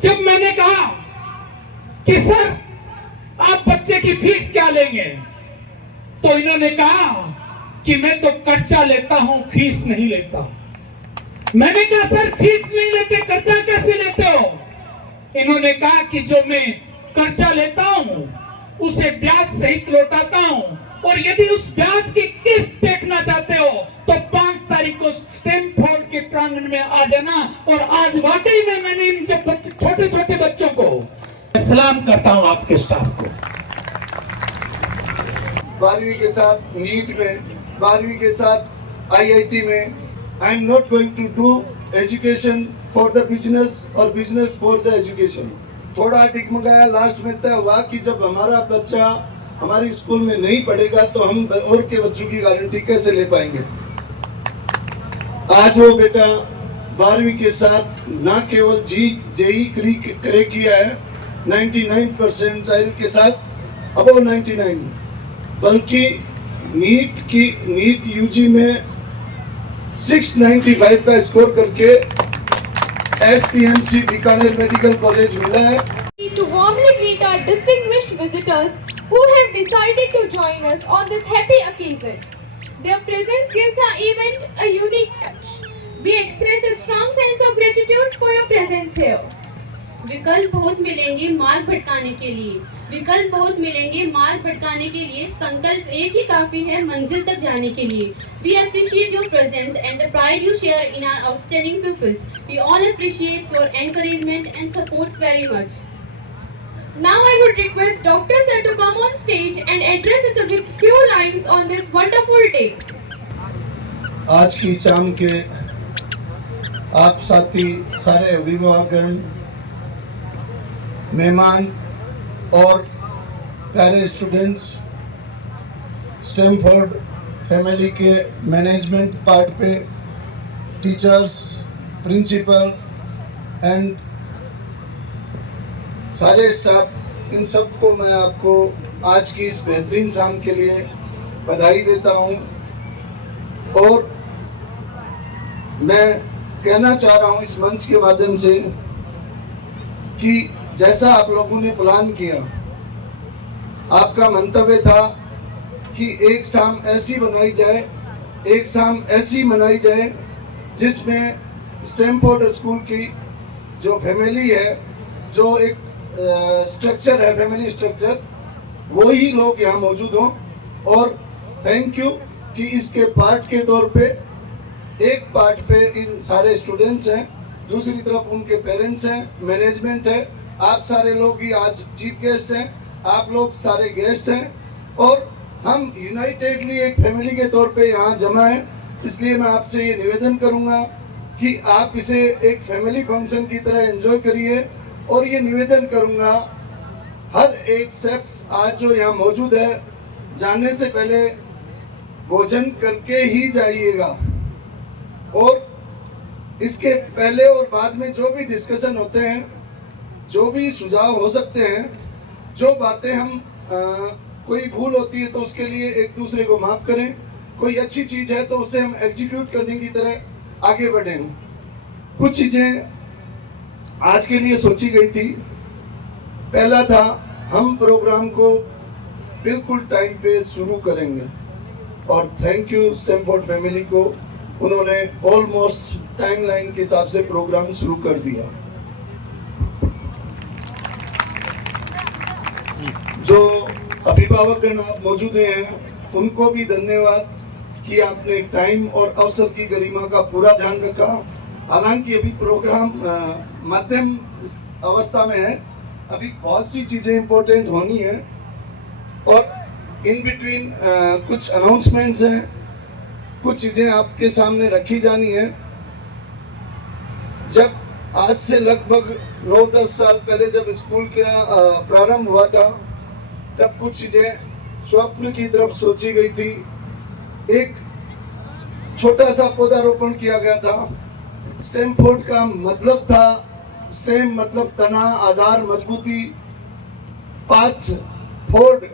जब मैंने कहा कि सर आप बच्चे की फीस क्या लेंगे, तो इन्होंने कहा कि मैं तो कर्जा लेता हूं, फीस नहीं लेता। मैंने कहा सर फीस नहीं लेते, कर्जा कैसे लेते हो? इन्होंने कहा कि जो मैं कर्जा लेता हूं उसे ब्याज सहित लौटाता हूं, और यदि उस ब्याज की किस्त देखना चाहते हो तो 5 तारीख को स्टैमफोर्ड के प्रांगण में आ जाना। और आज वाकई में मैंने इन छोटे छोटे बच्चों को सलाम करता हूं, आपके स्टाफ को। 12वीं के साथ नीट में, 12वीं के साथ आईआईटी में, I am not going to do education for the business और बिजनेस फॉर द एजुकेशन। थोड़ा टिकमगाया लास्ट में तय हुआ कि जब हमारा बच्चा हमारे स्कूल में नहीं पढ़ेगा तो हम और के बच्चों की गारंटी कैसे ले पाएंगे। आज वो बेटा 12वीं के साथ ना केवल जेई क्रैक किया है 99% के साथ, अबव 99, बल्कि नीट यूजी में 695 का स्कोर करके SPMC बीकानेर मेडिकल कॉलेज मिला है। To warmly greet our distinguished visitors who have decided to join us on this happy occasion. Their presence gives our event a unique touch. We express a strong sense of gratitude for your presence here. विकल्प बहुत मिलेंगे मार्ग भटकाने के लिए, विकल्प बहुत मिलेंगे मार्ग भटकाने के लिए, संकल्प एक ही काफी है मंजिल तक जाने के लिए। We appreciate your presence and the pride you share in our outstanding pupils. We all appreciate your encouragement and support very much. Now I would request Dr. Sir to come on stage and address us with few lines on this wonderful day. आज की शाम के आप साथी, सारे अभिभावकगण, मेहमान और प्यारे स्टूडेंट्स, स्टैमफोर्ड फैमिली के मैनेजमेंट पार्ट पे टीचर्स, प्रिंसिपल एंड सारे स्टाफ, इन सबको मैं आपको आज की इस बेहतरीन शाम के लिए बधाई देता हूं। और मैं कहना चाह रहा हूं इस मंच के माध्यम से कि जैसा आप लोगों ने प्लान किया, आपका मंतव्य था कि एक शाम ऐसी बनाई जाए, एक शाम ऐसी मनाई जाए जिसमें स्टैमफोर्ड स्कूल की जो फैमिली है, जो एक स्ट्रक्चर है, फैमिली स्ट्रक्चर, वो ही लोग यहाँ मौजूद हों। और थैंक यू कि इसके पार्ट के तौर पे, एक पार्ट पे इन सारे स्टूडेंट्स हैं, दूसरी तरफ उनके पेरेंट्स हैं, मैनेजमेंट है, आप सारे लोग ही आज चीफ गेस्ट हैं, आप लोग सारे गेस्ट हैं, और हम यूनाइटेडली एक फैमिली के तौर पे यहाँ जमा हैं। इसलिए मैं आपसे ये निवेदन करूँगा कि आप इसे एक फैमिली फंक्शन की तरह एंजॉय करिए। और ये निवेदन करूँगा हर एक शख्स आज जो यहाँ मौजूद है, जाने से पहले भोजन करके ही जाइएगा। और इसके पहले और बाद में जो भी डिस्कशन होते हैं, जो भी सुझाव हो सकते हैं, जो बातें हम कोई भूल होती है तो उसके लिए एक दूसरे को माफ करें, कोई अच्छी चीज़ है तो उसे हम एग्जीक्यूट करने की तरह आगे बढ़ें। कुछ चीज़ें आज के लिए सोची गई थी। पहला था, हम प्रोग्राम को बिल्कुल टाइम पे शुरू करेंगे, और थैंक यू स्टैमफोर्ड फैमिली को, उन्होंने ऑलमोस्ट टाइमलाइन के हिसाब से प्रोग्राम शुरू कर दिया। जो अभिभावकगण मौजूद हैं उनको भी धन्यवाद कि आपने टाइम और अवसर की गरिमा का पूरा ध्यान रखा। हालांकि अभी प्रोग्राम मध्यम अवस्था में है, अभी बहुत सी चीज़ें इम्पोर्टेंट होनी है, और इन बिटवीन कुछ अनाउंसमेंट्स हैं, कुछ चीज़ें आपके सामने रखी जानी है। जब आज से लगभग 9-10 साल पहले जब स्कूल का प्रारंभ हुआ था, तब कुछ चीज़ें स्वप्न की तरफ सोची गई थी। एक छोटा सा पौधारोपण किया गया था। स्टैमफोर्ड का मतलब था, स्टेम मतलब तना, आधार, मजबूती, पाथ, फोर्ड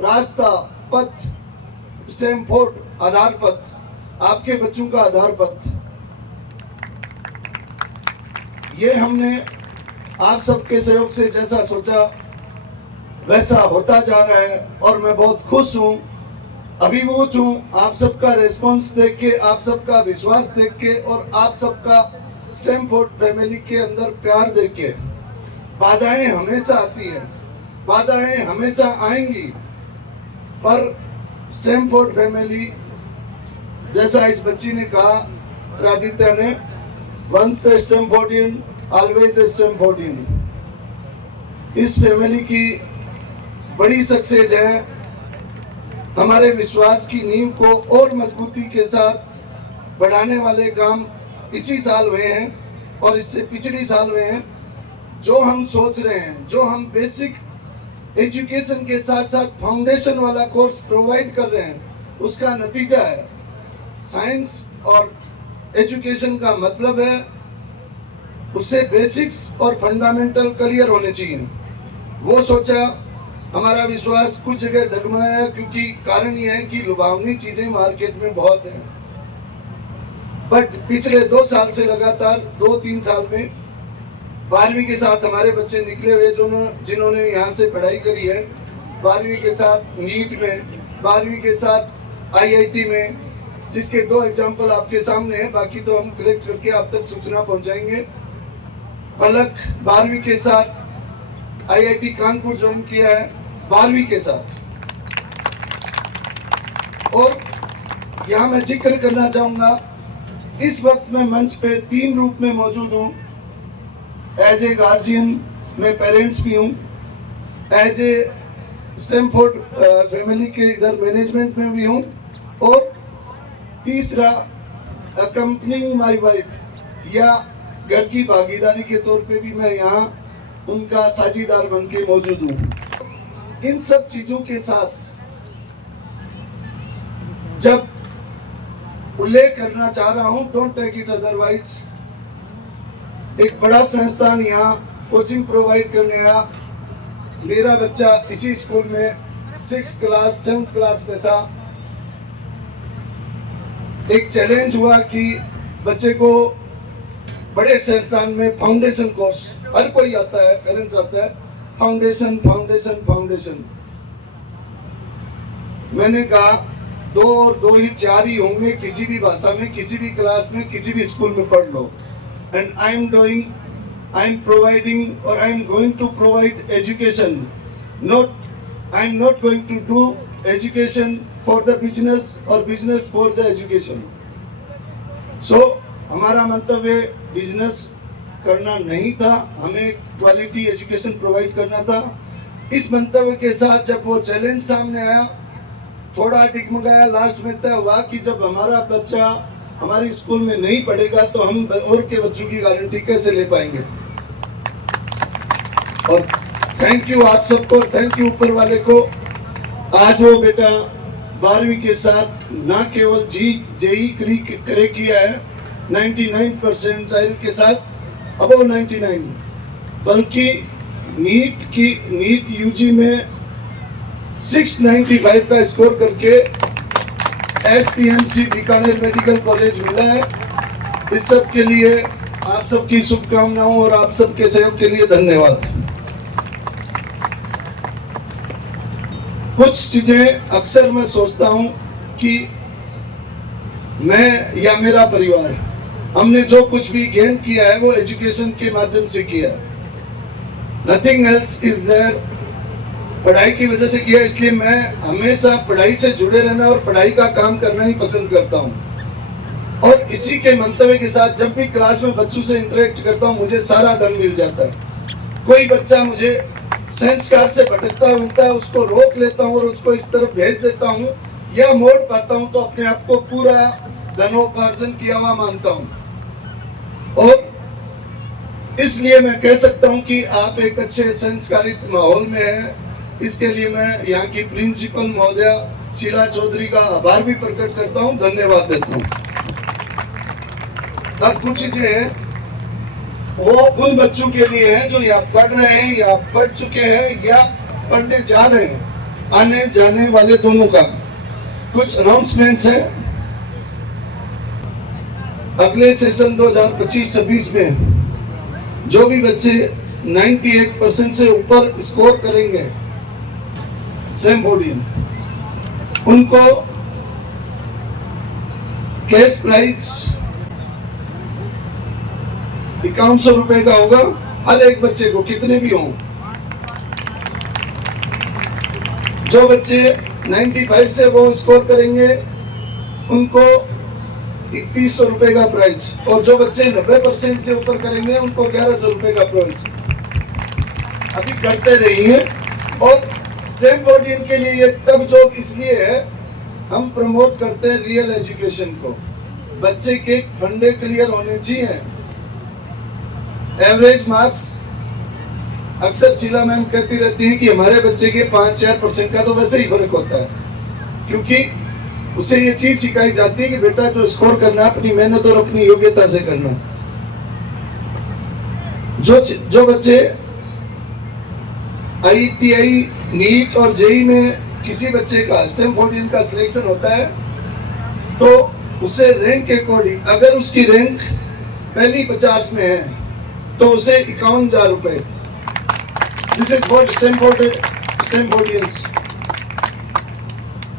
रास्ता, पथ, स्टैमफोर्ड आधार पथ, आपके बच्चों का आधार पथ। ये हमने आप सबके सहयोग से जैसा सोचा वैसा होता जा रहा है और मैं बहुत खुश हूँ, अभिभूत हूँ आप सबका रिस्पांस देख के, आप सबका विश्वास देख के और आप सबका स्टैमफोर्ड फैमिली के अंदर प्यार देख के। बाधाएं हमेशा आती हैं, बाधाएं हमेशा आएंगी, पर स्टैमफोर्ड फैमिली जैसा इस बच्ची ने कहा, प्रादित्या ने, वंस ए स्टैमफोर्डियन ऑलवेज ए स्टैमफोर्डियन। इस फैमिली की बड़ी सक्सेस है, हमारे विश्वास की नींव को और मजबूती के साथ बढ़ाने वाले काम इसी साल हुए हैं और इससे पिछले साल हुए हैं। जो हम सोच रहे हैं, जो हम बेसिक एजुकेशन के साथ साथ फाउंडेशन वाला कोर्स प्रोवाइड कर रहे हैं, उसका नतीजा है। साइंस और एजुकेशन का मतलब है उससे बेसिक्स और फंडामेंटल क्लियर होने चाहिए। वो सोचा, हमारा विश्वास कुछ जगह डगमगाया क्योंकि कारण ये है कि लुभावनी चीजें मार्केट में बहुत हैं। बट पिछले 2 साल से लगातार 2-3 साल में 12वीं के साथ हमारे बच्चे निकले हुए जिन्होंने यहाँ से पढ़ाई करी है, 12वीं के साथ नीट में, 12वीं के साथ IIT में, जिसके 2 एग्जाम्पल आपके सामने हैं, बाकी तो हम कलेक्ट करके आप तक सूचना पहुंचाएंगे। पलक 12वीं के साथ IIT कानपुर ज्वाइन किया है 12वीं के साथ। और यहाँ मैं जिक्र करना चाहूंगा, इस वक्त मैं मंच पे 3 रूप में मौजूद हूँ। एज ए गार्जियन, मैं पेरेंट्स भी हूँ, एज ए स्टैमफोर्ड फैमिली के इधर मैनेजमेंट में भी हूँ, और तीसरा अकम्पनिंग माई वाइफ या घर की भागीदारी के तौर पे भी मैं यहाँ उनका साझीदार बन के मौजूद हूँ। इन सब चीजों के साथ जब उल्लेख करना चाह रहा हूँ, डोंट टेक इट अदरवाइज, एक बड़ा संस्थान यहाँ कोचिंग प्रोवाइड करने आया। मेरा बच्चा इसी स्कूल में 6th क्लास 7th क्लास में था। एक चैलेंज हुआ कि बच्चे को बड़े संस्थान में फाउंडेशन कोर्स, हर कोई आता है, पेरेंट्स आता है, फाउंडेशन फाउंडेशन फाउंडेशन। मैंने कहा 2 और 2 ही 4 ही होंगे, किसी भी भाषा में, किसी भी क्लास में, किसी भी स्कूल में पढ़ लो। एंड आई एम प्रोवाइडिंग और I am going to provide education, I am not going to do education for the business और business for the education. So हमारा मंतव्य बिजनेस करना नहीं था, हमें क्वालिटी एजुकेशन प्रोवाइड करना था। इस मंतव्य के साथ जब वो चैलेंज सामने आया, थोड़ा टिकमगाया, लास्ट में तय हुआ कि जब हमारा बच्चा हमारे स्कूल में नहीं पढ़ेगा तो हम और के बच्चों की गारंटी कैसे ले पाएंगे। और थैंक यू आप सबको, थैंक यू ऊपर वाले को। आज वो बेटा 12वीं के साथ ना केवल जेई क्रैक किया है 99% के साथ, अबव 99, बल्कि नीट यूजी में 695 का स्कोर करके SPMC बीकानेर मेडिकल कॉलेज मिला है। इस सब के लिए आप सबकी शुभकामनाओं और आप सबके सहयोग के लिए धन्यवाद। कुछ चीजें अक्सर मैं सोचता हूं कि मैं या मेरा परिवार, हमने जो कुछ भी गेन किया है वो एजुकेशन के माध्यम से किया है, नथिंग एल्स इज देयर, पढ़ाई की वजह से किया। इसलिए मैं हमेशा पढ़ाई से जुड़े रहना और पढ़ाई का काम करना ही पसंद करता हूं। और इसी के मंतव्य के साथ जब भी क्लास में बच्चों से इंटरेक्ट करता हूं, मुझे सारा धन मिल जाता है। कोई बच्चा मुझे संस्कार से भटकता हुआ मिलता है, उसको रोक लेता हूं और उसको इस तरफ भेज देता हूं या मोड़ पाता हूं तो अपने आप को पूरा धनोपार्जन किया हुआ मानता हूं। और इसलिए मैं कह सकता हूं कि आप एक अच्छे संस्कारित माहौल में हैं। इसके लिए मैं यहाँ की प्रिंसिपल महोदया शीला चौधरी का आभार भी प्रकट करता हूँ, धन्यवाद देता हूँ। अब कुछ चीजें हैं वो उन बच्चों के लिए हैं जो यहाँ पढ़ रहे हैं या पढ़ चुके हैं या पढ़ने जा रहे हैं, आने जाने वाले दोनों का। कुछ अनाउंसमेंट्स हैं। अगले सेशन 2025-26 में जो भी बच्चे 98% से ऊपर स्कोर करेंगे स्टैमफोर्डियन, उनको कैश प्राइज 5100 रुपए का होगा हर एक बच्चे को, कितने भी हों। जो बच्चे 95 से वो स्कोर करेंगे उनको 3100 रुपए का प्राइज, और जो बच्चे 90% से ऊपर करेंगे उनको 1100 रुपए का प्राइज अभी करते रहिए। और स्टैमफोर्डियन के लिए ये टफ जॉब इसलिए है, हम प्रमोट करते हैं रियल एजुकेशन को। बच्चे के फंडे क्लियर होने चाहिए। एवरेज मार्क्स अक्सर शीला मैम कहती रहती हैं कि हमारे बच्चे के 5-4% का तो वैसे ही फर्क होता है, क्योंकि उसे ये चीज सिखाई जाती है कि बेटा जो स्कोर करना अपनी मेहनत और अपनी योग्यता से करना। जो बच्चे IITI, नीट और जेई में किसी बच्चे का स्टैमफोर्डियन का सिलेक्शन होता है तो उसे रैंक के अकॉर्डिंग, अगर उसकी रैंक पहली 50 में है तो उसे 51,000 रुपए। This is for Stamfordians.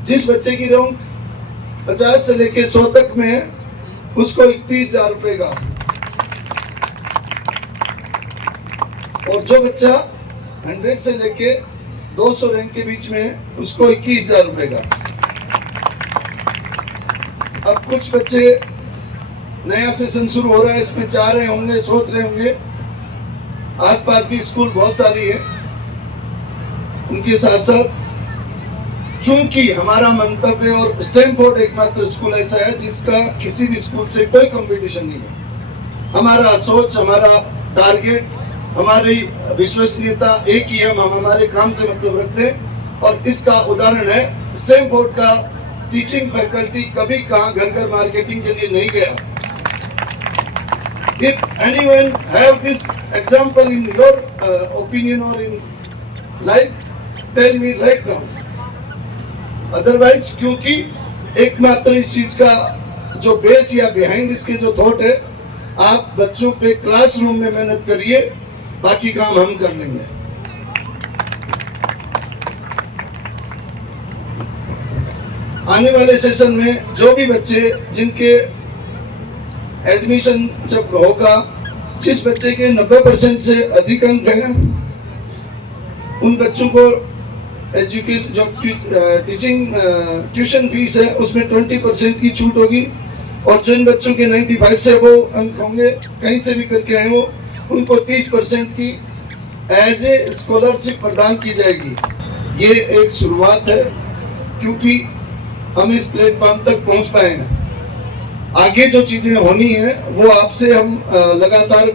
जिस बच्चे की रैंक 50 से लेके 100 तक में है उसको 31,000 रुपए का, और जो बच्चा 100 से लेके 200 रैंक के बीच में है उसको 21,000 रुपए का। अब कुछ बच्चे, नया सेशन शुरू हो रहा है, इसमें चाह रहे होंगे, सोच रहे होंगे, आसपास भी स्कूल बहुत सारी है, उनके साथ साथ चूंकि हमारा मंतव्य और स्टैमफोर्ड एकमात्र स्कूल ऐसा है जिसका किसी भी स्कूल से कोई कंपटीशन नहीं है। हमारा सोच, हमारा टारगेट, हमारी विश्वसनीयता एक ही है, हम हमारे काम से मतलब रखते हैं। और इसका उदाहरण है स्टैमफोर्ड का टीचिंग फैकल्टी कभी कहाँ घर घर मार्केटिंग के लिए नहीं गया। If anyone have this example in your opinion or in life, tell me right now. Otherwise, क्योंकि एकमात्र इस चीज का जो बेस या बिहाइंड इसके जो थॉट है, आप बच्चों पे क्लासरूम में मेहनत करिए, बाकी काम हम कर लेंगे। आने वाले सेशन में जो भी बच्चे जिनके एडमिशन जब होगा, जिस बच्चे के 90% से अधिक अंक हैं, उन बच्चों को एजुकेशन जो टीचिंग ट्यूशन फीस है उसमें 20% की छूट होगी, और जिन बच्चों के 95 से वो अंक होंगे, कहीं से भी करके आए वो, उनको 30% की एज ए स्कॉलरशिप प्रदान की जाएगी। ये एक शुरुआत है, क्योंकि हम इस प्लेटफॉर्म तक पहुंच पाए हैं। आगे जो चीजें होनी है वो आपसे हम लगातार